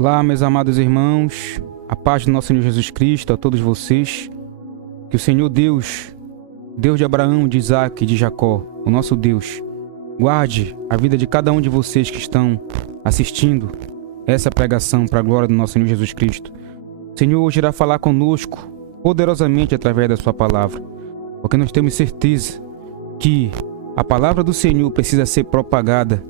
Olá, meus amados irmãos, a paz do nosso Senhor Jesus Cristo a todos vocês. Que o Senhor Deus, Deus de Abraão, de Isaac e de Jacó, o nosso Deus, guarde a vida de cada um de vocês que estão assistindo essa pregação para a glória do nosso Senhor Jesus Cristo. O Senhor hoje irá falar conosco poderosamente através da sua palavra, porque nós temos certeza que a palavra do Senhor precisa ser propagada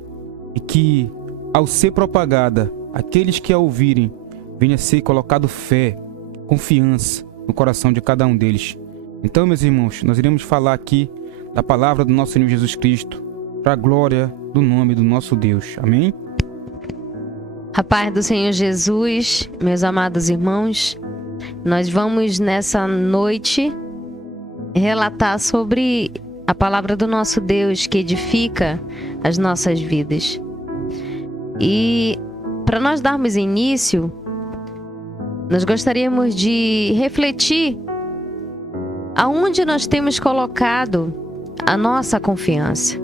e que, ao ser propagada, aqueles que a ouvirem, venha a ser colocado fé, confiança no coração de cada um deles. Então, meus irmãos, nós iremos falar aqui da palavra do nosso Senhor Jesus Cristo, para a glória do nome do nosso Deus. Amém? A paz do Senhor Jesus, meus amados irmãos, nós vamos nessa noite relatar sobre a palavra do nosso Deus que edifica as nossas vidas. E para nós darmos início, nós gostaríamos de refletir aonde nós temos colocado a nossa confiança.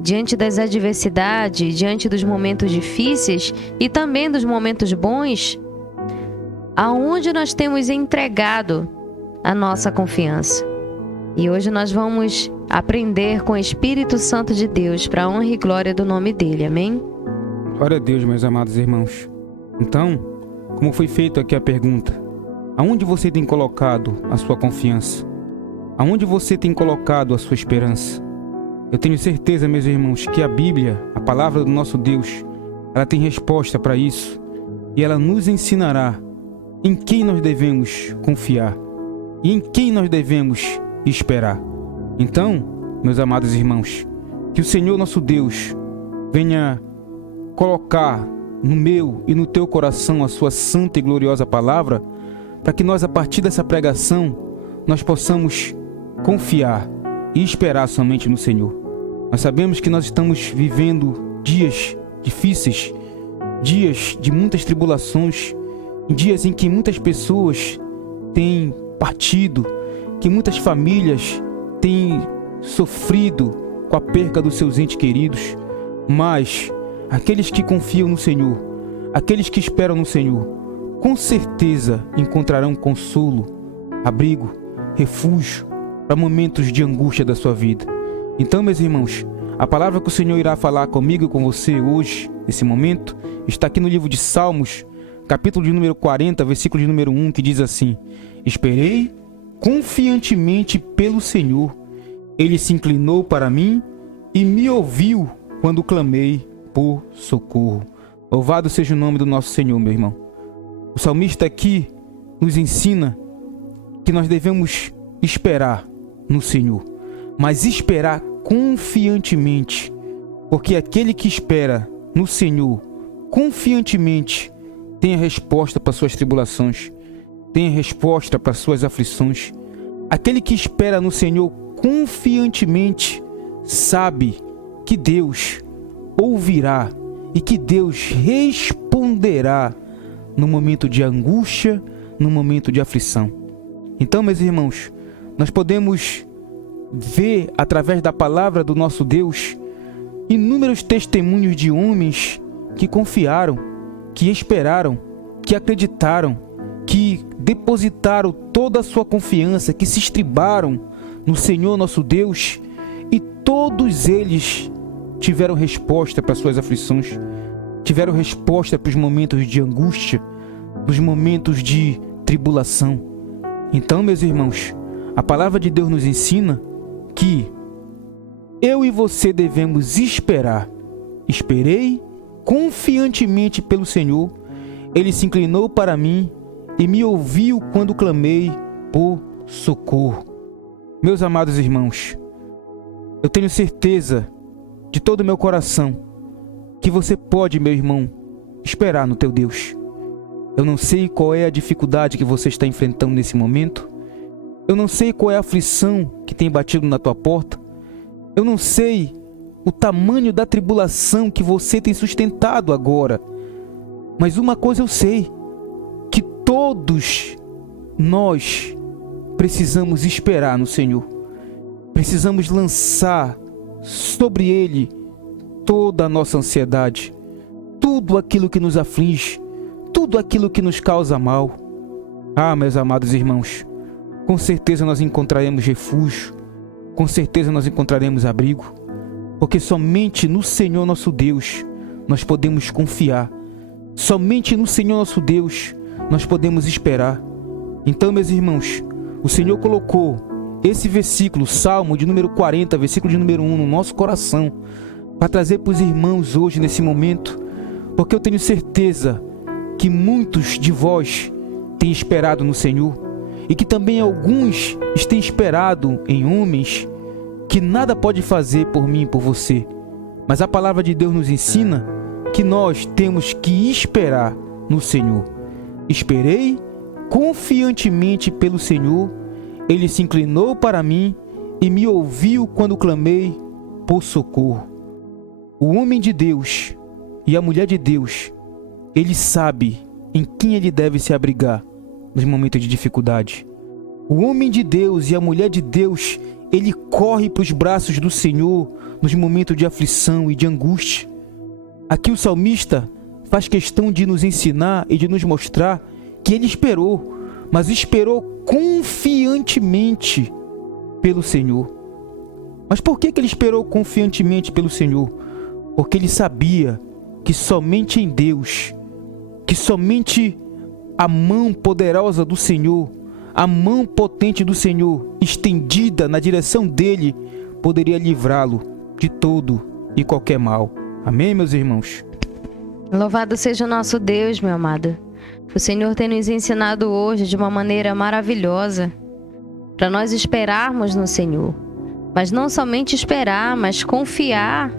Diante das adversidades, diante dos momentos difíceis e também dos momentos bons, aonde nós temos entregado a nossa confiança. E hoje nós vamos aprender com o Espírito Santo de Deus para a honra e glória do nome dele. Amém? Glória a Deus, meus amados irmãos. Então, como foi feita aqui a pergunta, aonde você tem colocado a sua confiança? Aonde você tem colocado a sua esperança? Eu tenho certeza, meus irmãos, que a Bíblia, a palavra do nosso Deus, ela tem resposta para isso e ela nos ensinará em quem nós devemos confiar e em quem nós devemos esperar. Então, meus amados irmãos, que o Senhor nosso Deus venha colocar no meu e no teu coração a sua santa e gloriosa palavra, para que nós, a partir dessa pregação, nós possamos confiar e esperar somente no Senhor. Nós sabemos que nós estamos vivendo dias difíceis, dias de muitas tribulações, dias em que muitas pessoas têm partido, que muitas famílias têm sofrido com a perca dos seus entes queridos, mas aqueles que confiam no Senhor, aqueles que esperam no Senhor, com certeza encontrarão consolo, abrigo, refúgio para momentos de angústia da sua vida. Então, meus irmãos, a palavra que o Senhor irá falar comigo e com você hoje, nesse momento, está aqui no livro de Salmos, capítulo de número 40, versículo de número 1, que diz assim: Esperei confiantemente pelo Senhor, Ele se inclinou para mim e me ouviu quando clamei por socorro. Louvado seja o nome do nosso Senhor, meu irmão. O salmista aqui nos ensina que nós devemos esperar no Senhor, mas esperar confiantemente, porque aquele que espera no Senhor confiantemente tem a resposta para suas tribulações, tem a resposta para suas aflições. Aquele que espera no Senhor confiantemente sabe que Deus ouvirá e que Deus responderá no momento de angústia, no momento de aflição. Então, meus irmãos, nós podemos ver através da palavra do nosso Deus inúmeros testemunhos de homens que confiaram, que esperaram, que acreditaram, que depositaram toda a sua confiança, que se estribaram no Senhor nosso Deus, e todos eles tiveram resposta para suas aflições, tiveram resposta para os momentos de angústia, nos momentos de tribulação. Então, meus irmãos, a palavra de Deus nos ensina que eu e você devemos esperar. Esperei confiantemente pelo Senhor, Ele se inclinou para mim e me ouviu quando clamei por socorro. Meus amados irmãos, eu tenho certeza de todo o meu coração que você pode, meu irmão, esperar no teu Deus. Eu não sei qual é a dificuldade que você está enfrentando nesse momento. Eu não sei qual é a aflição que tem batido na tua porta. Eu não sei o tamanho da tribulação que você tem sustentado agora. Mas uma coisa eu sei, que todos nós precisamos esperar no Senhor. Precisamos lançar sobre Ele toda a nossa ansiedade, tudo aquilo que nos aflige, tudo aquilo que nos causa mal. Ah, meus amados irmãos, com certeza nós encontraremos refúgio, com certeza nós encontraremos abrigo, porque somente no Senhor nosso Deus nós podemos confiar, somente no Senhor nosso Deus nós podemos esperar. Então, meus irmãos, o Senhor colocou esse versículo, Salmo de número 40, versículo de número 1, no nosso coração, para trazer para os irmãos hoje, nesse momento, porque eu tenho certeza que muitos de vós têm esperado no Senhor, e que também alguns têm esperado em homens que nada pode fazer por mim e por você. Mas a palavra de Deus nos ensina que nós temos que esperar no Senhor. Esperei confiantemente pelo Senhor, Ele se inclinou para mim e me ouviu quando clamei por socorro. O homem de Deus e a mulher de Deus, ele sabe em quem ele deve se abrigar nos momentos de dificuldade. O homem de Deus e a mulher de Deus, ele corre para os braços do Senhor nos momentos de aflição e de angústia. Aqui o salmista faz questão de nos ensinar e de nos mostrar que ele esperou, mas esperou confiantemente pelo Senhor. Mas por que ele esperou confiantemente pelo Senhor? Porque ele sabia que somente em Deus, que somente a mão poderosa do Senhor, a mão potente do Senhor, estendida na direção dele, poderia livrá-lo de todo e qualquer mal. Amém, meus irmãos? Louvado seja o nosso Deus, meu amado. O Senhor tem nos ensinado hoje de uma maneira maravilhosa para nós esperarmos no Senhor. Mas não somente esperar, mas confiar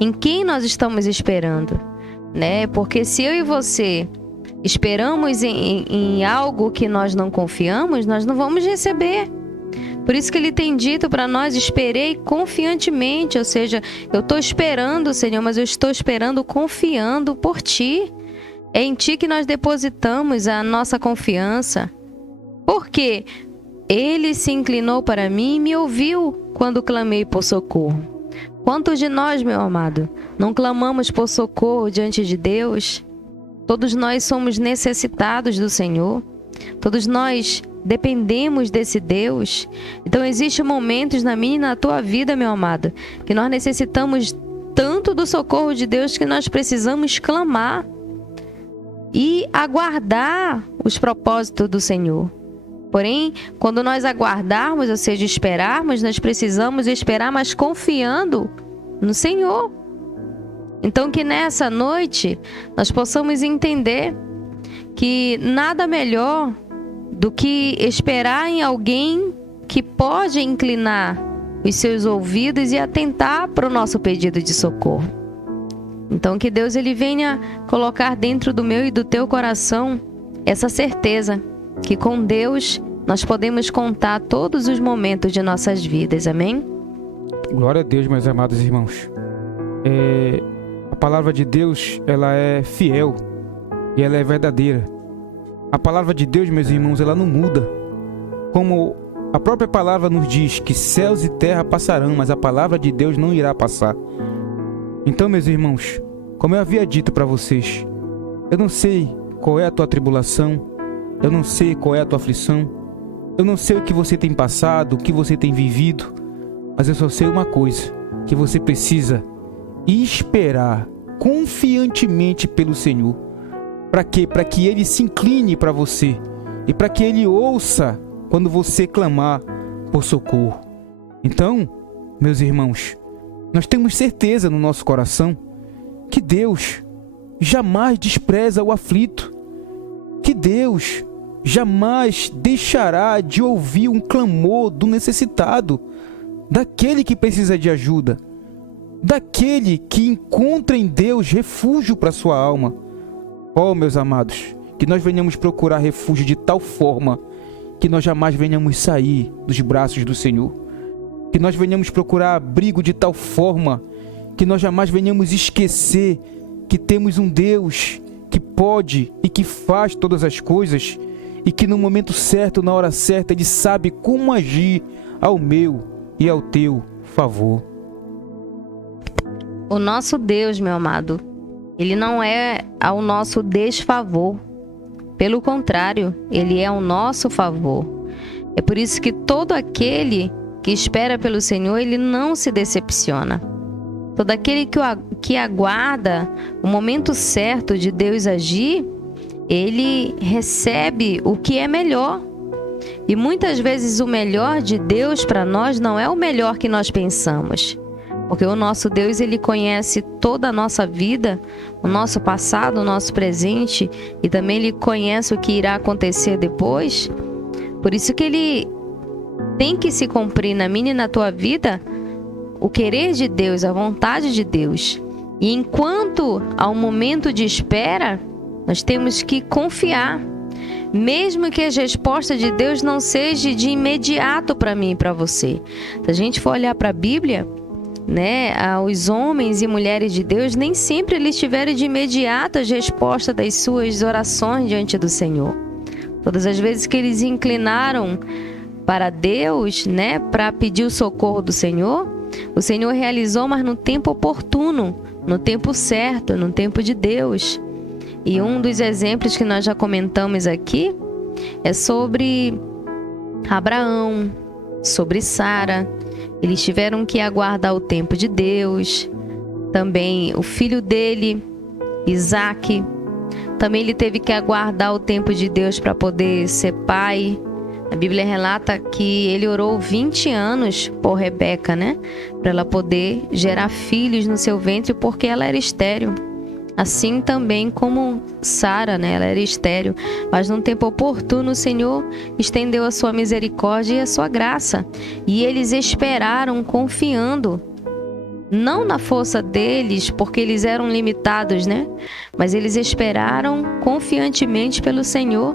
em quem nós estamos esperando, né? Porque se eu e você esperamos em algo que nós não confiamos, nós não vamos receber. Por isso que Ele tem dito para nós: esperei confiantemente, ou seja, eu estou esperando, Senhor, mas eu estou esperando confiando por Ti. É em Ti que nós depositamos a nossa confiança. Porque Ele se inclinou para mim e me ouviu quando clamei por socorro. Quantos de nós, meu amado, não clamamos por socorro diante de Deus? Todos nós somos necessitados do Senhor. Todos nós dependemos desse Deus. Então existem momentos na minha e na tua vida, meu amado, que nós necessitamos tanto do socorro de Deus que nós precisamos clamar e aguardar os propósitos do Senhor. Porém, quando nós aguardarmos, ou seja, esperarmos, nós precisamos esperar, mas confiando no Senhor. Então, que nessa noite nós possamos entender que nada melhor do que esperar em alguém que pode inclinar os seus ouvidos e atentar para o nosso pedido de socorro. Então, que Deus ele venha colocar dentro do meu e do teu coração essa certeza que com Deus nós podemos contar todos os momentos de nossas vidas. Amém? Glória a Deus, meus amados irmãos. A palavra de Deus, ela é fiel e ela é verdadeira. A palavra de Deus, meus irmãos, ela não muda. Como a própria palavra nos diz que céus e terra passarão, mas a palavra de Deus não irá passar. Então, meus irmãos, como eu havia dito para vocês, eu não sei qual é a tua tribulação, eu não sei qual é a tua aflição, eu não sei o que você tem passado, o que você tem vivido, mas eu só sei uma coisa, que você precisa esperar confiantemente pelo Senhor. Para quê? Para que Ele se incline para você e para que Ele ouça quando você clamar por socorro. Então, meus irmãos, nós temos certeza no nosso coração que Deus jamais despreza o aflito, que Deus jamais deixará de ouvir um clamor do necessitado, daquele que precisa de ajuda, daquele que encontra em Deus refúgio para sua alma. Oh, meus amados, que nós venhamos procurar refúgio de tal forma que nós jamais venhamos sair dos braços do Senhor. Que nós venhamos procurar abrigo de tal forma que nós jamais venhamos esquecer que temos um Deus que pode e que faz todas as coisas e que no momento certo, na hora certa, Ele sabe como agir ao meu e ao teu favor. O nosso Deus, meu amado, Ele não é ao nosso desfavor. Pelo contrário, ele é ao nosso favor. É por isso que todo aquele que espera pelo Senhor, ele não se decepciona. Todo aquele que aguarda o momento certo de Deus agir, ele recebe o que é melhor. E muitas vezes o melhor de Deus para nós não é o melhor que nós pensamos. Porque o nosso Deus, ele conhece toda a nossa vida, o nosso passado, o nosso presente, e também ele conhece o que irá acontecer depois. Por isso que ele tem que se cumprir na minha e na tua vida o querer de Deus, a vontade de Deus. E enquanto há um momento de espera, nós temos que confiar. Mesmo que as respostas de Deus não sejam de imediato para mim e para você. Se a gente for olhar para a Bíblia, né, os homens e mulheres de Deus, nem sempre eles tiveram de imediato as respostas das suas orações diante do Senhor. Todas as vezes que eles inclinaram para Deus, né, para pedir o socorro do Senhor, o Senhor realizou, mas no tempo oportuno, no tempo certo, no tempo de Deus. E um dos exemplos que nós já comentamos aqui é sobre Abraão, sobre Sara. Eles tiveram que aguardar o tempo de Deus. Também o filho dele, Isaque, também ele teve que aguardar o tempo de Deus para poder ser pai. A Bíblia relata que ele orou 20 anos por Rebeca, né? Para ela poder gerar filhos no seu ventre, porque ela era estéril. Assim também como Sara, né? Ela era estéril. Mas num tempo oportuno o Senhor estendeu a sua misericórdia e a sua graça. E eles esperaram confiando. Não na força deles, porque eles eram limitados, né? Mas eles esperaram confiantemente pelo Senhor.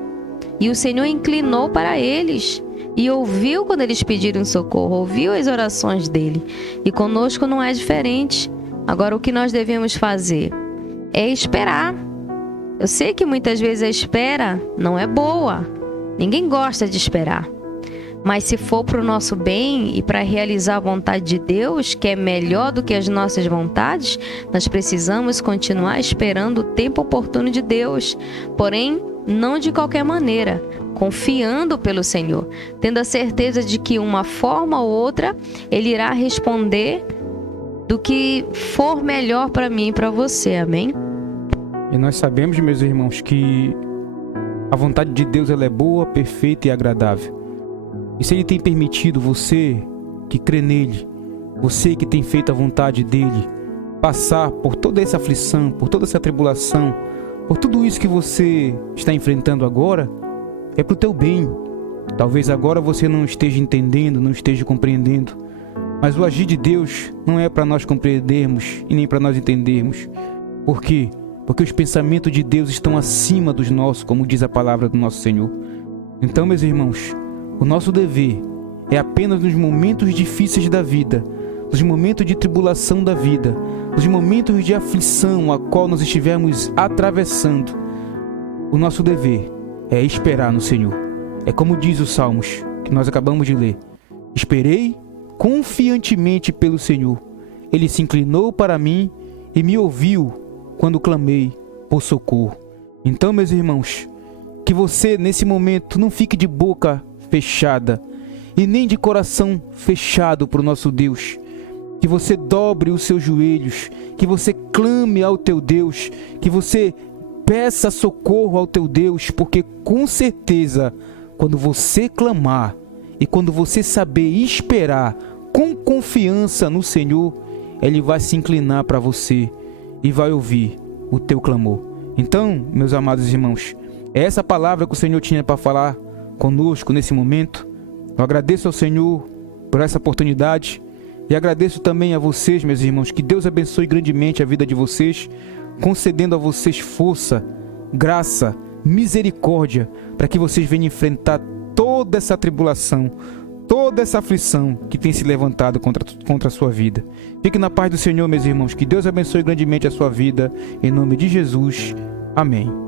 E o Senhor inclinou para eles. E ouviu quando eles pediram socorro. Ouviu as orações dele. E conosco não é diferente. Agora o que nós devemos fazer? É esperar. Eu sei que muitas vezes a espera não é boa. Ninguém gosta de esperar. Mas se for para o nosso bem e para realizar a vontade de Deus, que é melhor do que as nossas vontades, nós precisamos continuar esperando o tempo oportuno de Deus. Porém, não de qualquer maneira, confiando pelo Senhor, tendo a certeza de que uma forma ou outra Ele irá responder do que for melhor para mim e para você, amém? E nós sabemos, meus irmãos, que a vontade de Deus ela é boa, perfeita e agradável. E se Ele tem permitido você que crê nele, você que tem feito a vontade dele, passar por toda essa aflição, por toda essa tribulação, por tudo isso que você está enfrentando agora, é para o teu bem. Talvez agora você não esteja entendendo, não esteja compreendendo, mas o agir de Deus não é para nós compreendermos e nem para nós entendermos. Por quê? Porque os pensamentos de Deus estão acima dos nossos, como diz a palavra do nosso Senhor. Então, meus irmãos, o nosso dever é apenas nos momentos difíceis da vida, nos momentos de tribulação da vida, nos momentos de aflição a qual nós estivermos atravessando, o nosso dever é esperar no Senhor. É como diz os Salmos, que nós acabamos de ler. Esperei confiantemente pelo Senhor. Ele se inclinou para mim e me ouviu quando clamei por socorro. Então, meus irmãos, que você nesse momento não fique de boca fechada e nem de coração fechado para o nosso Deus. Que você dobre os seus joelhos, que você clame ao teu Deus, que você peça socorro ao teu Deus, porque com certeza, quando você clamar e quando você saber esperar com confiança no Senhor, Ele vai se inclinar para você e vai ouvir o teu clamor. Então, meus amados irmãos, é essa palavra que o Senhor tinha para falar conosco nesse momento. Eu agradeço ao Senhor por essa oportunidade e agradeço também a vocês, meus irmãos, que Deus abençoe grandemente a vida de vocês, concedendo a vocês força, graça, misericórdia, para que vocês venham enfrentar toda essa tribulação, toda essa aflição que tem se levantado contra a sua vida. Fique na paz do Senhor, meus irmãos, que Deus abençoe grandemente a sua vida, em nome de Jesus. Amém.